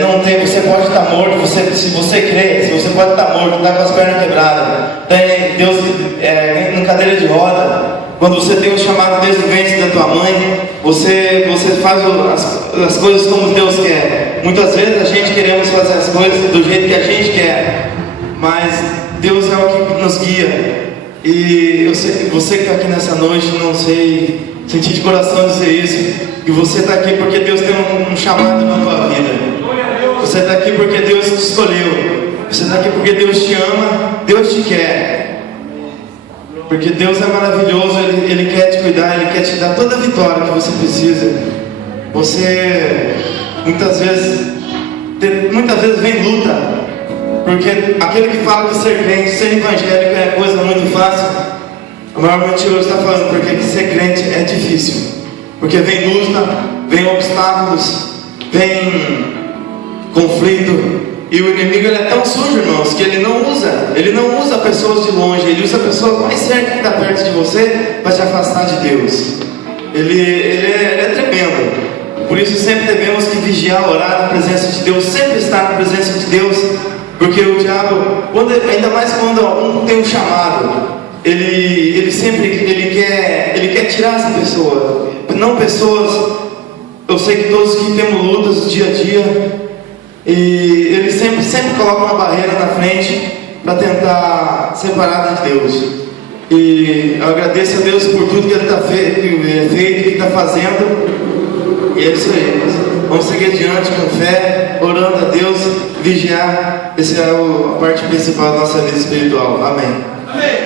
Não tem, você pode estar morto, se você crê, se você pode estar morto, está com as pernas quebradas, tem Deus em cadeira de roda. Quando você tem o chamado desde o ventre da tua mãe, você faz as coisas como Deus quer. Muitas vezes a gente queremos fazer as coisas do jeito que a gente quer, mas Deus é o que nos guia. E eu sei, você que está aqui nessa noite, não sei, senti de coração dizer isso, que você está aqui porque Deus tem um chamado na tua vida. Você está aqui porque Deus te escolheu. Você está aqui porque Deus te ama, Deus te quer. Porque Deus é maravilhoso, Ele quer te cuidar, Ele quer te dar toda a vitória que você precisa. Você muitas vezes vem luta, porque aquele que fala que ser crente, ser evangélico é coisa muito fácil. O maior mentiroso está falando porque ser crente é difícil. Porque vem luta, vem obstáculos, vem conflito. E o inimigo ele é tão sujo, irmãos, que ele não usa pessoas de longe, ele usa a pessoa mais certa que está perto de você para te afastar de Deus. Ele é tremendo. Por isso sempre devemos que vigiar, orar na presença de Deus, sempre estar na presença de Deus, porque o diabo, ainda mais quando algum tem um chamado, ele quer tirar essa pessoa. Não pessoas, eu sei que todos que temos lutas dia a dia, e ele sempre coloca uma barreira na frente para tentar separar de Deus. E eu agradeço a Deus por tudo que Ele está feito, que está fazendo. E é isso aí. Vamos seguir adiante com fé, orando a Deus, vigiar. Essa é a parte principal da nossa vida espiritual. Amém. Amém.